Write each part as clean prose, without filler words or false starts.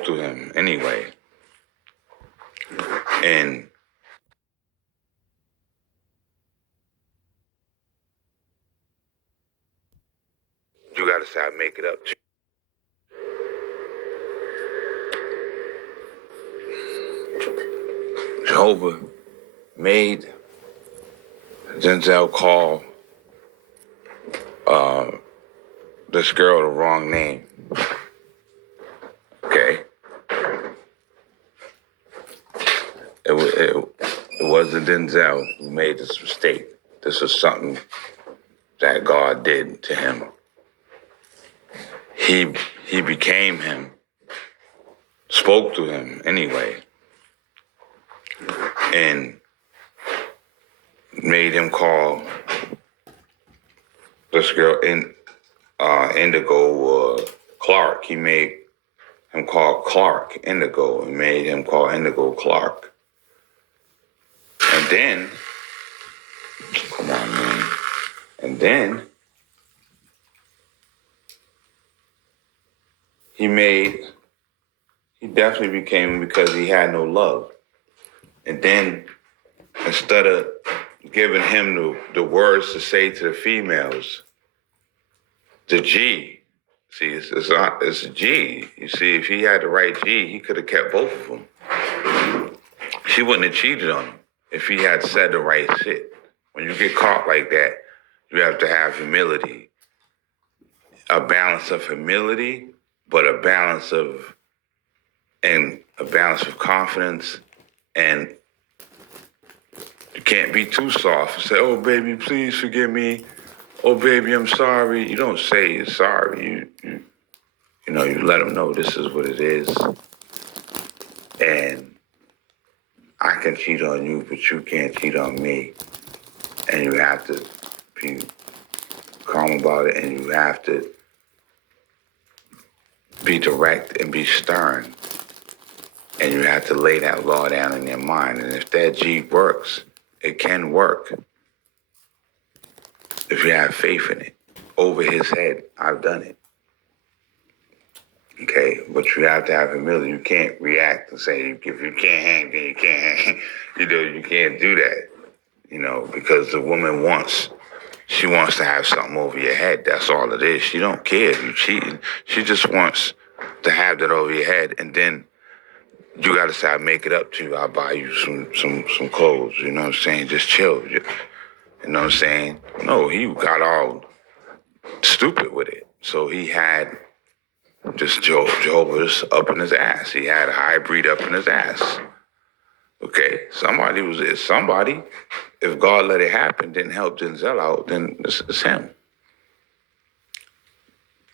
to him anyway. And you got to start making up to Jehovah made Denzel call this girl the wrong name. Okay? It wasn't Denzel who made this mistake. This was something that God did to him. He became him, spoke to him anyway, and made him call this girl Indigo or Clark. He made him call Clark Indigo and made him call Indigo Clark. And then, come on, man. And then he definitely became him because he had no love. And then instead of giving him the words to say to the females, the G. See, it's a G. You see, if he had the right G, he could have kept both of them. She wouldn't have cheated on him if he had said the right shit. When you get caught like that, you have to have humility. A balance of humility, but a balance of confidence, and you can't be too soft and say, "Oh, baby, please forgive me. Oh, baby, I'm sorry." You don't say you're sorry. You let them know this is what it is. And I can cheat on you, but you can't cheat on me. And you have to be calm about it, and you have to be direct and be stern. And you have to lay that law down in your mind. And if that G works, it can work. If you have faith in it. Over his head, I've done it. Okay, but you have to have humility. You can't react and say, if you can't hang, then you can't hang. You can't do that, because the woman wants to have something over your head. That's all it is. She don't care if you're cheating. She just wants to have that over your head, and then you got to start make it up to you. I'll buy you some clothes, you know what I'm saying? Just chill, you know what I'm saying? No, he got all stupid with it. So he had just Jehovah's up in his ass. He had a hybrid up in his ass. Okay, somebody was it. Somebody, if God let it happen, didn't help Denzel out, then it's him.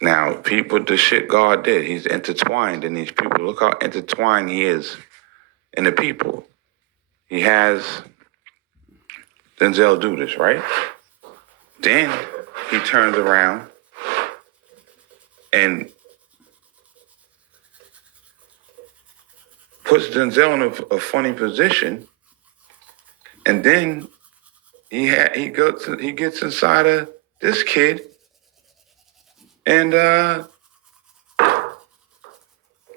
Now, people, the shit God did, he's intertwined in these people. Look how intertwined he is in the people. He has Denzel do this, right? Then he turns around and puts Denzel in a funny position, and then he gets inside of this kid and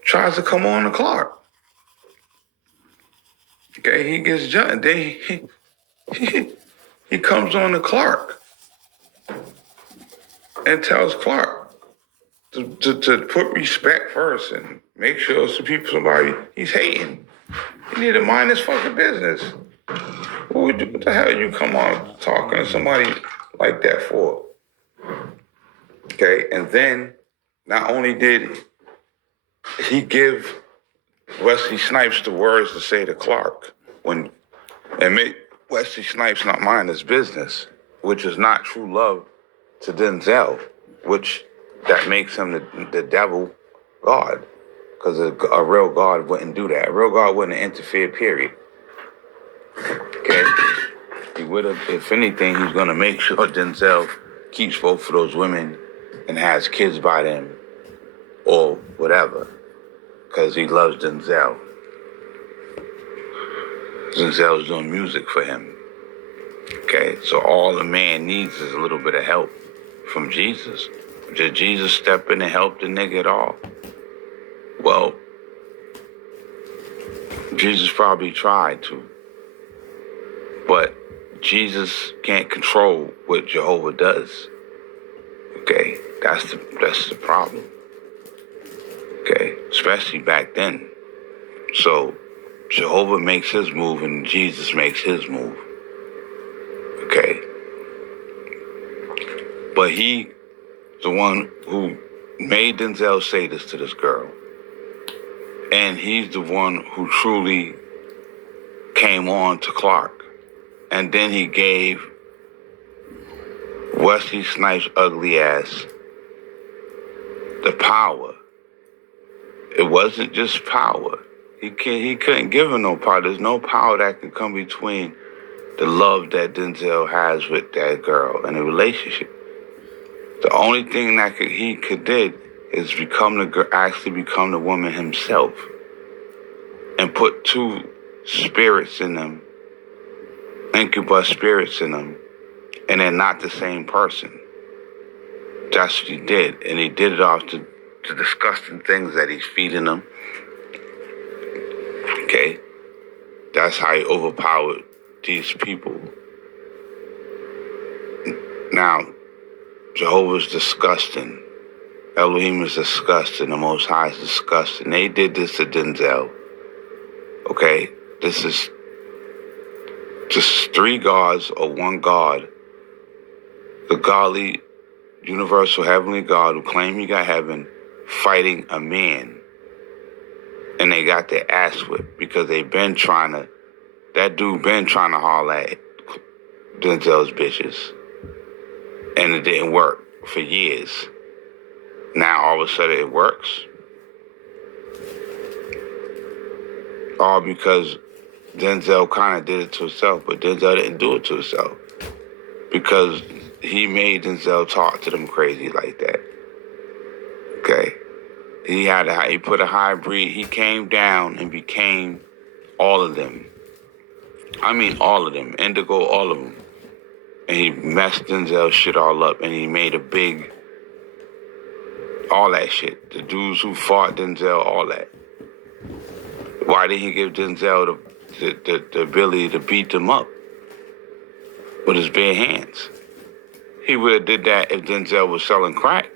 tries to come on to Clark. Okay, he gets jumped. Then he comes on to Clark and tells Clark to put respect first and make sure somebody he's hating. He need to mind his fucking business. What the hell you come on talking to somebody like that for? Okay, and then not only did he give Wesley Snipes the words to say to Clark and make Wesley Snipes not mind his business, which is not true love to Denzel, which that makes him the devil God, because a real God wouldn't do that. A real God wouldn't interfere, period. Okay? He would have, if anything, he's going to make sure Denzel keeps both of those women and has kids by them or whatever, because he loves Denzel. Denzel's doing music for him. Okay, so all the man needs is a little bit of help from Jesus. Did Jesus step in and help the nigga at all? Well, Jesus probably tried to. But Jesus can't control what Jehovah does. Okay? That's the problem. Okay? Especially back then. So Jehovah makes his move and Jesus makes his move. Okay? But he, the one who made Denzel say this to this girl. And he's the one who truly came on to Clark. And then he gave Wesley Snipes' ugly ass the power. It wasn't just power. He couldn't give him no power. There's no power that can come between the love that Denzel has with that girl and the relationship. The only thing that he could did is actually become the woman himself and put two spirits in them, incubus spirits in them, and they're not the same person. That's what he did, and he did it off the disgusting things that he's feeding them. Okay? That's how he overpowered these people. Now, Jehovah's disgusting. Elohim is disgusting. The Most High is disgusting. They did this to Denzel. Okay? This is just three gods or one God. The godly, universal, heavenly God who claimed he got heaven fighting a man. And they got their ass whipped because that dude been trying to haul at Denzel's bitches. And it didn't work for years. Now all of a sudden it works. All because Denzel kind of did it to himself, but Denzel didn't do it to himself. Because he made Denzel talk to them crazy like that. Okay? He put a hybrid. He came down and became all of them. I mean all of them. Indigo, all of them. And he messed Denzel's shit all up. And he made all that shit. The dudes who fought Denzel, all that. Why didn't he give Denzel the ability to beat them up with his bare hands? He would have did that if Denzel was selling crack.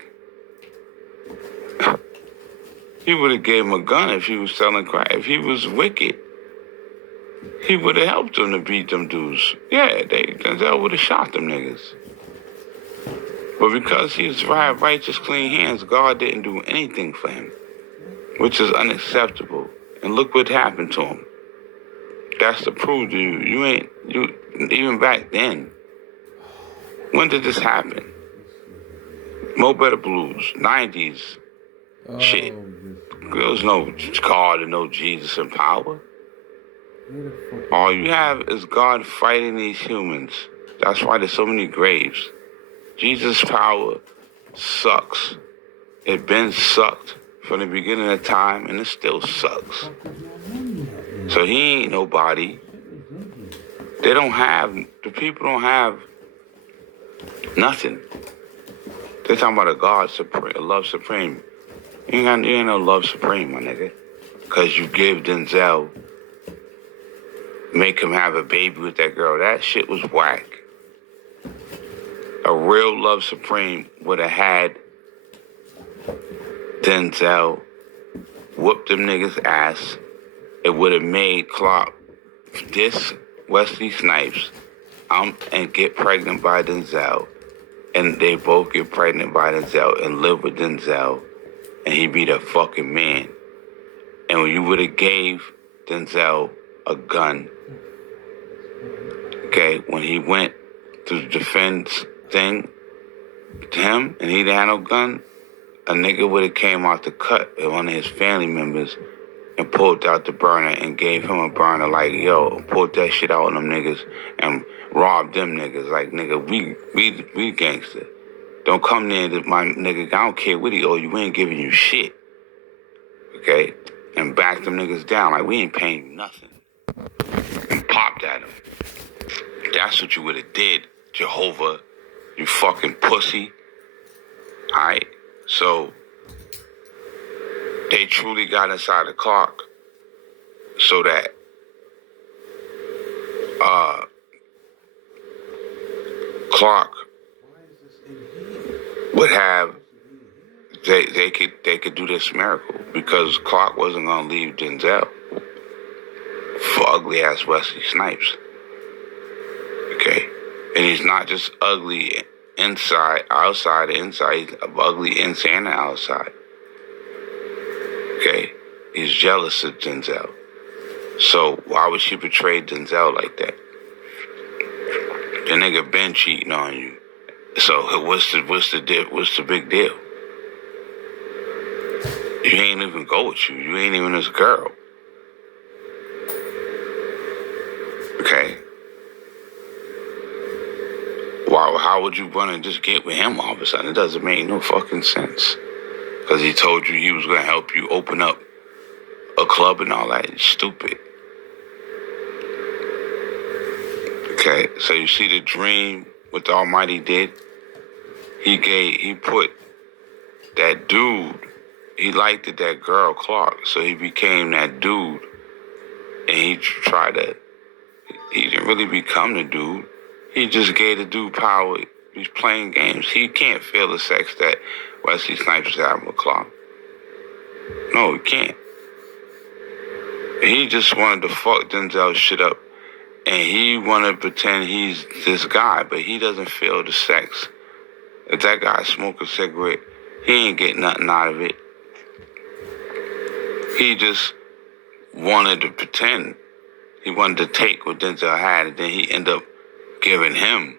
He would have gave him a gun if he was selling crack. If he was wicked, he would have helped them to beat them dudes. Yeah, Denzel would have shot them niggas. But because he's righteous, clean hands, God didn't do anything for him, which is unacceptable. And look what happened to him. That's to prove to you, even back then. When did this happen? Mo Better Blues, 90s. Shit. There was no God and no Jesus in power. All you have is God fighting these humans. That's why there's so many graves. Jesus' power sucks. It been sucked from the beginning of time, and it still sucks. So he ain't nobody. The people don't have nothing. They're talking about a God supreme, a love supreme. You ain't no love supreme, my nigga. Because you give Denzel, make him have a baby with that girl. That shit was whack. A real love supreme would have had Denzel whoop them niggas' ass. It would have made Clark diss Wesley Snipes and get pregnant by Denzel. And they both get pregnant by Denzel and live with Denzel. And he be the fucking man. And when you would have gave Denzel a gun, okay, when he went to the defense thing to him and he didn't have no gun, a nigga would have came out the cut with one of his family members and pulled out the burner and gave him a burner like, yo, pulled that shit out on them niggas and robbed them niggas. Like, nigga, we gangster. Don't come there, my nigga, I don't care what he owe you, we ain't giving you shit. Okay? And back them niggas down like, we ain't paying you nothing. And popped at him. That's what you would have did, Jehovah, you fucking pussy. Alright? So, they truly got inside the Clark. so that Clark would have they could do this miracle, because Clark wasn't gonna leave Denzel for ugly ass Wesley Snipes. Okay, and he's not just ugly outside, inside. He's ugly inside and outside. Okay, he's jealous of Denzel. So why would she betray Denzel like that? The nigga been cheating on you. So what's the big deal? You ain't even go with you. You ain't even his girl. Okay. Wow, how would you run and just get with him all of a sudden? It doesn't make no fucking sense. Because he told you he was going to help you open up a club and all that. It's stupid. Okay, so you see the dream, what the Almighty did? He put that dude, he liked it, that girl, Clark, so he became that dude. And he didn't really become the dude. He just gave the dude power. He's playing games. He can't feel the sex that Wesley Snipes is having with Clark. No, he can't. He just wanted to fuck Denzel's shit up. And he wanted to pretend he's this guy, but he doesn't feel the sex. If that guy smoked a cigarette, he ain't getting nothing out of it. He just wanted to pretend. He wanted to take what Denzel had, and then he ended up giving him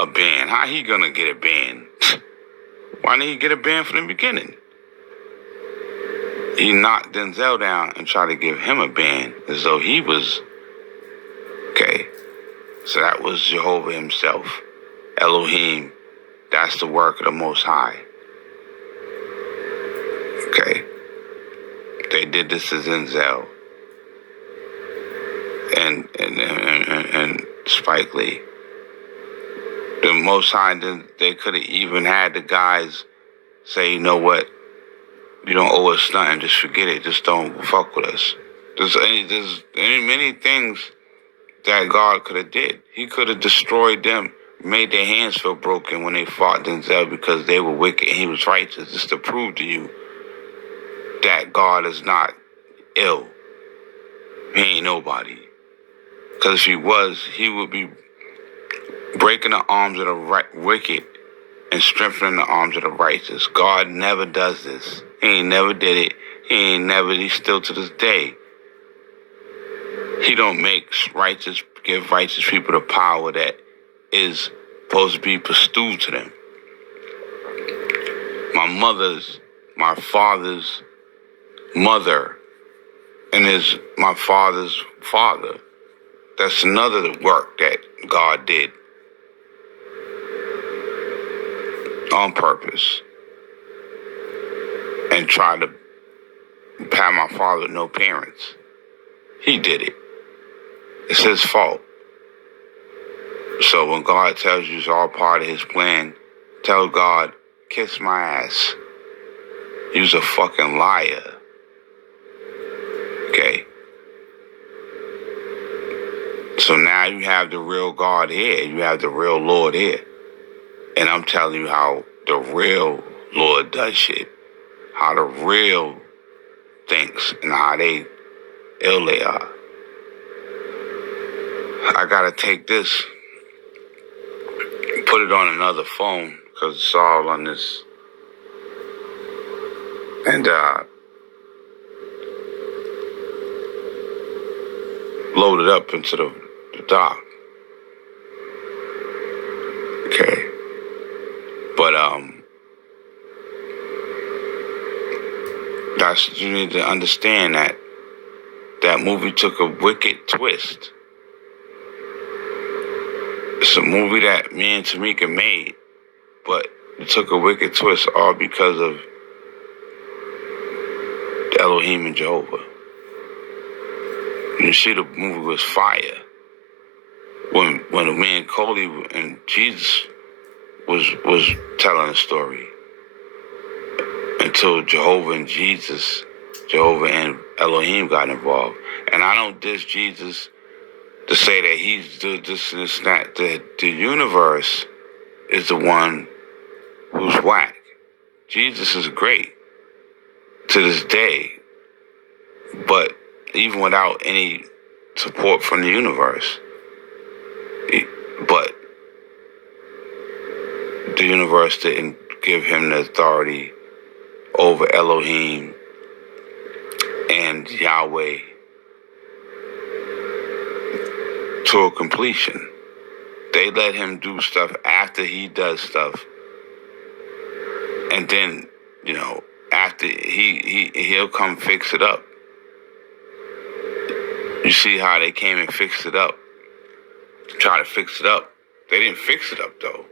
a band. How he gonna get a band? Why didn't he get a band from the beginning? He knocked Denzel down and tried to give him a band as though he was... Okay, so that was Jehovah himself. Elohim, that's the work of the Most High. Okay, they did this to Denzel and Spike Lee. The Most High, they could have even had the guys say, you know what, you don't owe us nothing, just forget it, just don't fuck with us. There's many things that God could have did. He could have destroyed them, made their hands feel broken when they fought Denzel because they were wicked and he was righteous, just to prove to you that God is not ill. He ain't nobody. Because if he was, he would be breaking the arms of the wicked and strengthening the arms of the righteous. God never does this. He ain't never did it. He's still to this day. He don't give righteous people the power that is supposed to be bestowed to them. My father's mother, and my father's father. That's another work that God did on purpose, and tried to have my father with no parents. He did it. It's his fault. So when God tells you it's all part of his plan, tell God, kiss my ass. You's a fucking liar. Okay? So now you have the real God here. You have the real Lord here. And I'm telling you how the real Lord does shit. How the real thinks and how ill they are. I gotta take this, put it on another phone, because it's all on this. And load it up into the dock. Okay. But you need to understand that movie took a wicked twist. It's a movie that me and Tamika made, but it took a wicked twist all because of Elohim and Jehovah. You see, the movie was fire. When the man Coley and Jesus was telling a story, until Jehovah and Jesus Jehovah and Elohim got involved. And I don't diss Jesus to say that he's this and that. The universe is the one who's whack. Jesus is great to this day, but even without any support from the universe, but the universe didn't give him the authority over Elohim and Yahweh to a completion. They let him do stuff after he does stuff, and then, after he'll come fix it up. You see how they came and fixed it up, try to fix it up. They didn't fix it up though.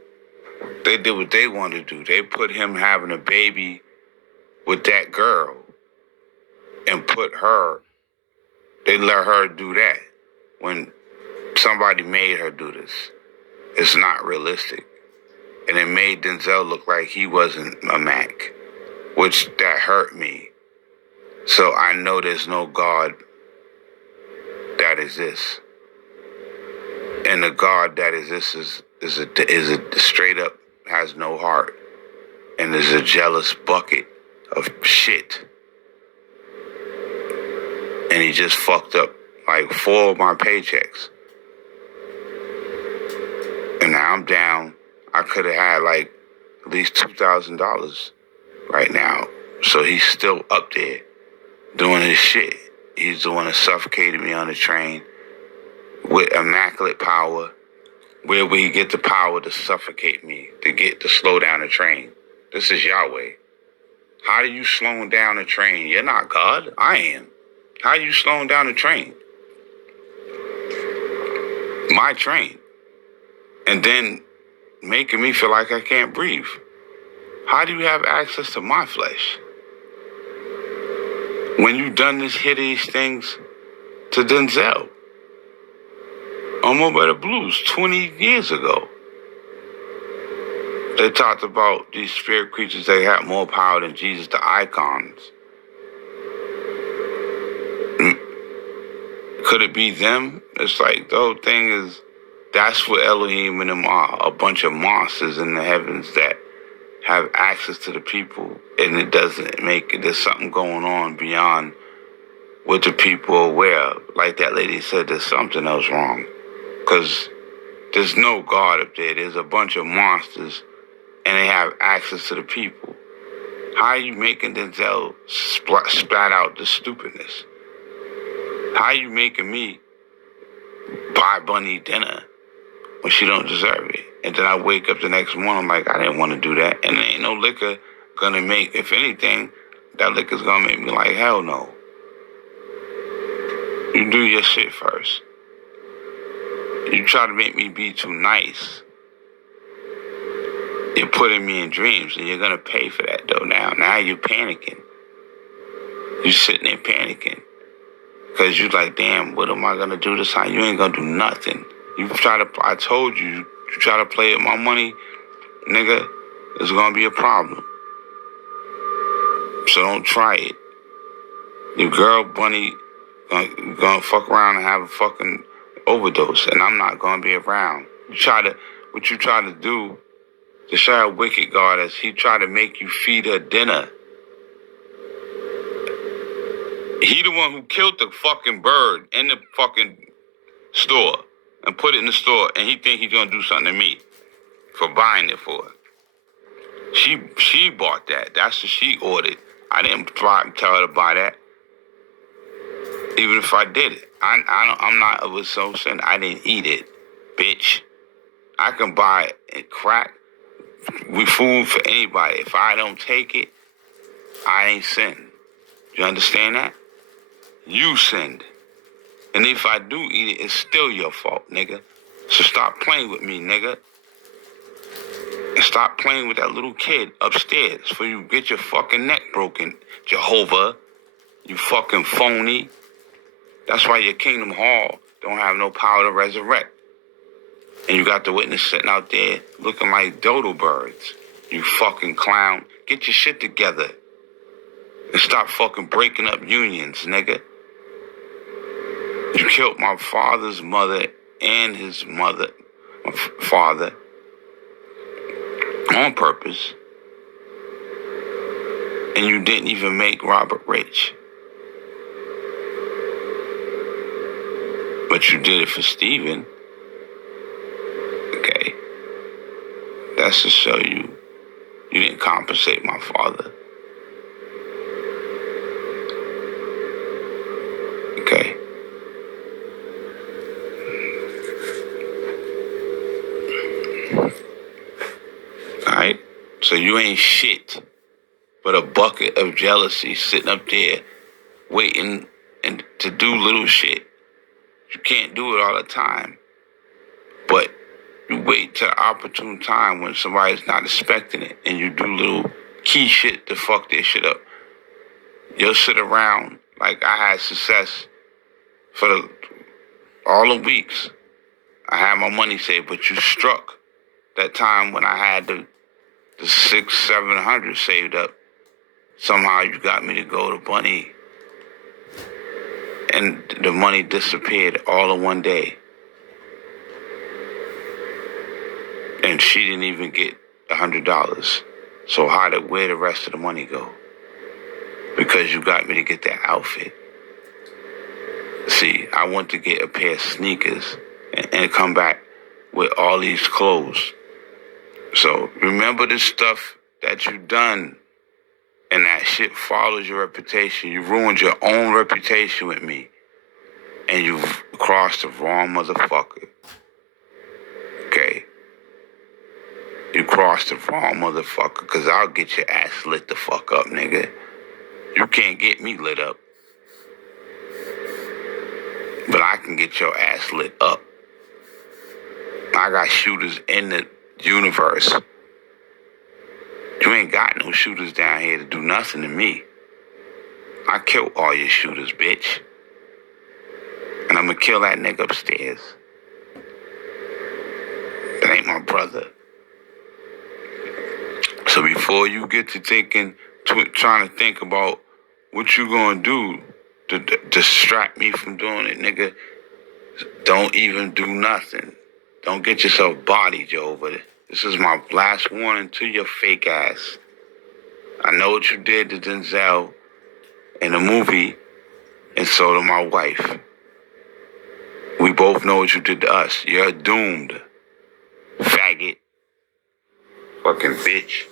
They did what they wanted to do. They put him having a baby with that girl and they let her do that when somebody made her do this. It's not realistic. And it made Denzel look like he wasn't a Mac, which that hurt me. So I know there's no God that exists. And the God that exists is a straight up has no heart and is a jealous bucket of shit. And he just fucked up like 4 of my paychecks. And now I'm down. I could have had like at least $2,000 right now. So he's still up there doing his shit. He's the one that suffocated me on the train with immaculate power. Where will he get the power to suffocate me, to slow down the train? This is Yahweh. How are you slowing down the train? You're not God. I am. How are you slowing down the train? My train. And then making me feel like I can't breathe. How do you have access to my flesh? When you done this hideous things to Denzel on More Better Blues 20 years ago. They talked about these spirit creatures that had more power than Jesus, the icons. Could it be them? It's like the whole thing is, that's what Elohim and them are, a bunch of monsters in the heavens that have access to the people, and it doesn't make it, there's something going on beyond what the people are aware of. Like that lady said, there's something else wrong. Because there's no God up there. There's a bunch of monsters, and they have access to the people. How are you making Denzel spat out the stupidness? How are you making me buy Bunny dinner when she don't deserve it? And then I wake up the next morning, I'm like, I didn't want to do that. And there ain't no liquor gonna make, if anything, that liquor's gonna make me like, hell no. You do your shit first. You try to make me be too nice. You're putting me in dreams, and you're gonna pay for that though now. Now you're panicking. You're sitting there panicking. Because you're like, damn, what am I gonna do this time? You ain't gonna do nothing. I told you, you try to play with my money, nigga, it's gonna be a problem. So don't try it. Your girl Bunny gonna fuck around and have a fucking overdose, and I'm not gonna be around. What you try to do to show a wicked God is he try to make you feed her dinner. He the one who killed the fucking bird in the fucking store and put it in the store, and he think he's gonna do something to me for buying it for her. She bought that. That's what she ordered. I didn't tell her to buy that. Even if I did it, I'm not of a soul sin. I didn't eat it, bitch. I can buy it crack with food for anybody. If I don't take it, I ain't sinned. You understand that? You sinned. And if I do eat it, it's still your fault, nigga. So stop playing with me, nigga. And stop playing with that little kid upstairs before you get your fucking neck broken, Jehovah. You fucking phony. That's why your Kingdom Hall don't have no power to resurrect. And you got the witness sitting out there looking like dodo birds. You fucking clown. Get your shit together. And stop fucking breaking up unions, nigga. You killed my father's mother and his mother, my father, on purpose. And you didn't even make Robert rich. But you did it for Steven. Okay. That's to show you didn't compensate my father. Okay. Alright? So you ain't shit but a bucket of jealousy sitting up there waiting and to do little shit. You can't do it all the time. But you wait till opportune time when somebody's not expecting it and you do little key shit to fuck their shit up. You'll sit around like I had success for all the weeks. I had my money saved, but you struck that time when I had the 600-700 saved up. Somehow you got me to go to Bunny, and the money disappeared all in one day. And she didn't even get $100. So where'd the rest of the money go? Because you got me to get that outfit. See, I want to get a pair of sneakers and come back with all these clothes. So remember the stuff that you done, and that shit follows your reputation. You ruined your own reputation with me, and you crossed the wrong motherfucker. Okay? You crossed the wrong motherfucker, because I'll get your ass lit the fuck up, nigga. You can't get me lit up, but I can get your ass lit up. I got shooters in the universe. You ain't got no shooters down here to do nothing to me. I killed all your shooters, bitch. And I'm gonna kill that nigga upstairs. That ain't my brother. So before you get to thinking, trying to think about what you gonna do to distract me from doing it, nigga, don't even do nothing. Don't get yourself bodied, yo, over it. This is my last warning to your fake ass. I know what you did to Denzel in the movie, and so did my wife. We both know what you did to us. You're doomed, faggot, fucking bitch.